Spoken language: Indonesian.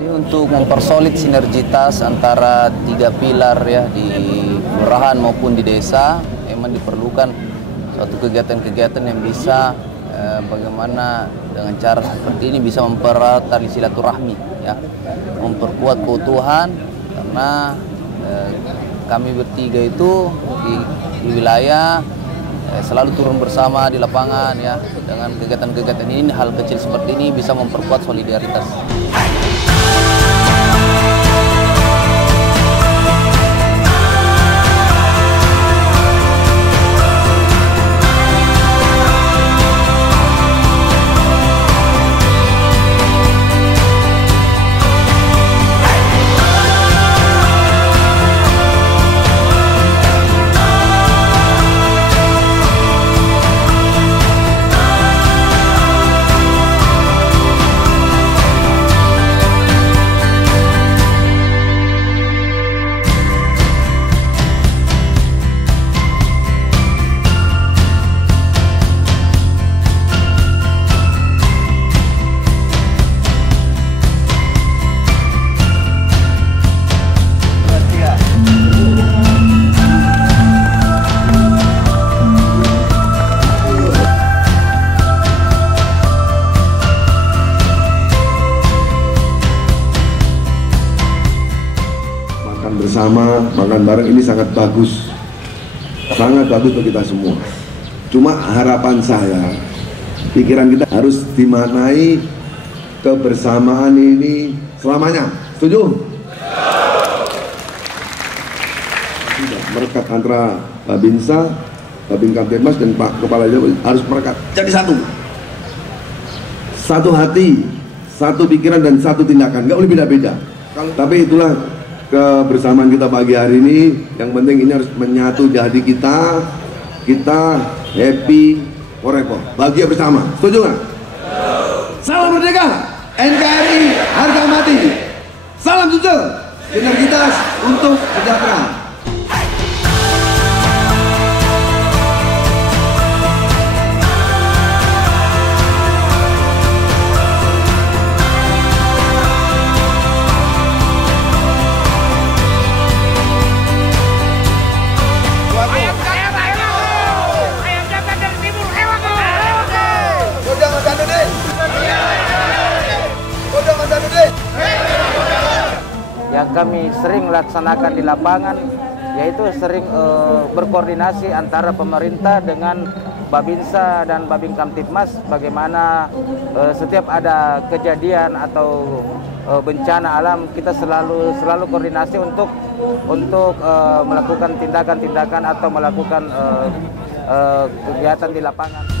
Jadi untuk mempersolid sinergitas antara tiga pilar ya di kelurahan maupun di desa, memang diperlukan suatu kegiatan-kegiatan yang bisa bagaimana dengan cara seperti ini bisa mempererat tali silaturahmi ya, memperkuat keutuhan karena kami bertiga itu di wilayah selalu turun bersama di lapangan ya. Dengan kegiatan-kegiatan ini, hal kecil seperti ini bisa memperkuat solidaritas. Bersama, makan bareng ini sangat bagus bagi kita semua. Cuma harapan saya, pikiran kita harus dimaknai kebersamaan ini selamanya. Setuju? Merekat antara Babinsa, Babin Kamtibmas dan Pak Kepala Desa harus merekat jadi satu hati, satu pikiran dan satu tindakan, nggak boleh beda-beda. Tapi itulah kebersamaan kita pagi hari ini. Yang penting ini harus menyatu di hati kita happy forever, bahagia bersama. Setuju nggak? Salam merdeka, NKRI harga mati. Salam Sumsel, sinergitas untuk sejahtera. Yang kami sering laksanakan di lapangan yaitu sering berkoordinasi antara pemerintah dengan Babinsa dan Babin Kamtibmas, bagaimana setiap ada kejadian atau bencana alam kita selalu koordinasi untuk melakukan tindakan-tindakan atau melakukan kegiatan di lapangan.